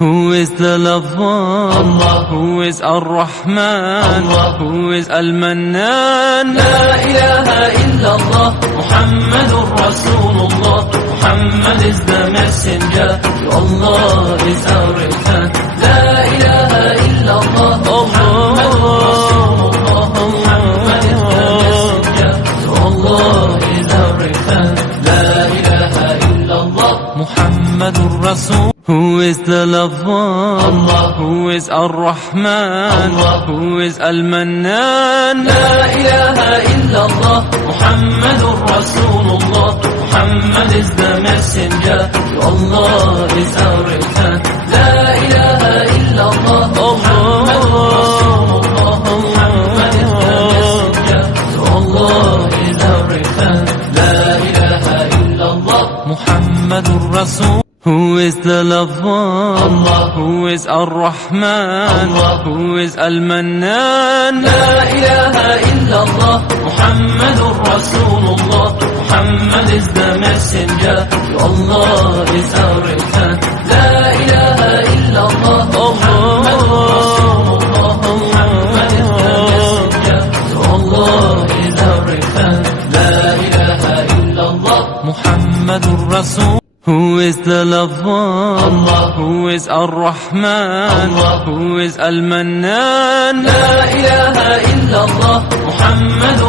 Who is the lover? Allah. Who is Ar-Rahman? Allah. Who is Al-Mannan? La ilaha illallah, Muhammadur Rasulullah. Muhammad is the messenger, to Allah is our return. La ilaha illallah, Muhammadur Rasulullah. Muhammad is the messenger, to Allah is our return. La ilaha illallah, Muhammadur Rasul. Who is the lover? Allah. Who is Ar-Rahman? Allah. Who is Al-Mannan? La ilaha illallah, Muhammadur Rasulullah. Muhammad is the messenger, to Allah is our return. La ilaha illallah, Muhammadur Rasulullah. Muhammad is the messenger, to Allah is our return. La ilaha illallah, Muhammadur Rasul. Who is the lover? Allah. Who is Ar-Rahman? Allah. Who is Al-Mannan? La ilaha illallah, Muhammadur Rasulullah. Muhammad is the messenger, to Allah is our return. La ilaha illallah, Muhammadur Rasulullah. Muhammad is the messenger, to Allah is our return. La ilaha illallah, Muhammadur Rasul. Who is the lover? Allah. Who is Ar-Rahman? Allah. Who is Al-Mannan? La ilaha illallah, Muhammadur